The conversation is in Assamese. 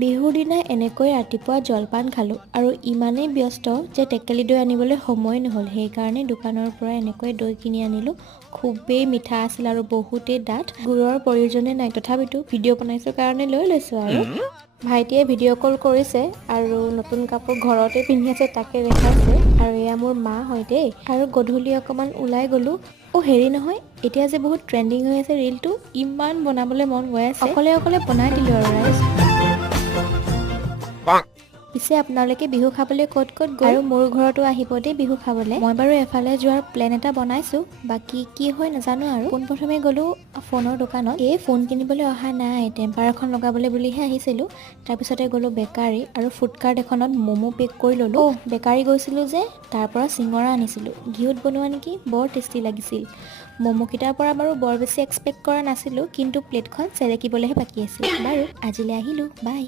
বিহুৰ দিনা এনেকৈ ৰাতিপুৱা জলপান খালোঁ আৰু ইমানেই ব্যস্ত যে টেকেলি দৈ আনিবলৈ সময় নহ'ল। সেইকাৰণে দোকানৰ পৰা এনেকৈ দৈ কিনি আনিলোঁ। খুবেই মিঠা আছিল আৰু বহুতেই ডাঠ। গুড়ৰ প্ৰয়োজনে নাই, তথাপিতো ভিডিঅ' বনাইছোঁ কাৰণে লৈ লৈছোঁ আৰু। ভাইটিয়ে ভিডিঅ' কল কৰিছে আৰু নতুন কাপোৰ ঘৰতে পিন্ধি আছে তাকে দেখাইছে। আৰু এয়া মোৰ মা হয় দেই। আৰু গধূলি অকণমান ওলাই গ'লোঁ। হেৰি নহয়, এতিয়া যে বহুত ট্ৰেণ্ডিং হৈ আছে ৰীলটো, ইমান বনাবলৈ মন গৈ আছে। অকলে অকলে বনাই দিলোঁ আৰু ৰাইজ। পিছে আপোনালোকে বিহু খাবলৈ ক'ত ক'ত গ'ল? আৰু মোৰ ঘৰতো আহিব দেই বিহু খাবলৈ। মই বাৰু এফালে যোৱাৰ প্লেন এটা বনাইছোঁ, বাকী কি হয় নাজানো আৰু। পোনপ্ৰথমে গ'লোঁ ফোনৰ দোকানত। ফোন কিনিবলৈ অহা নাই, টেম্পাৰ এখন লগাবলৈ বুলিহে আহিছিলোঁ। তাৰপিছতে গ'লোঁ বেকাৰী আৰু ফুড কাৰ্ট এখনত ম'ম' পেক কৰি ল'লোঁ। বেকাৰী গৈছিলোঁ যে তাৰ পৰা চিঙৰা আনিছিলোঁ, ঘিউত বনোৱা নেকি, বৰ টেষ্টি লাগিছিল। ম'ম'কেইটাৰ পৰা বাৰু বৰ বেছি এক্সপেক্ট কৰা নাছিলোঁ, কিন্তু প্লেটখন চেলেকিবলৈহে বাকী আছিল। বাৰু আজিলৈ আহিলোঁ, বাই।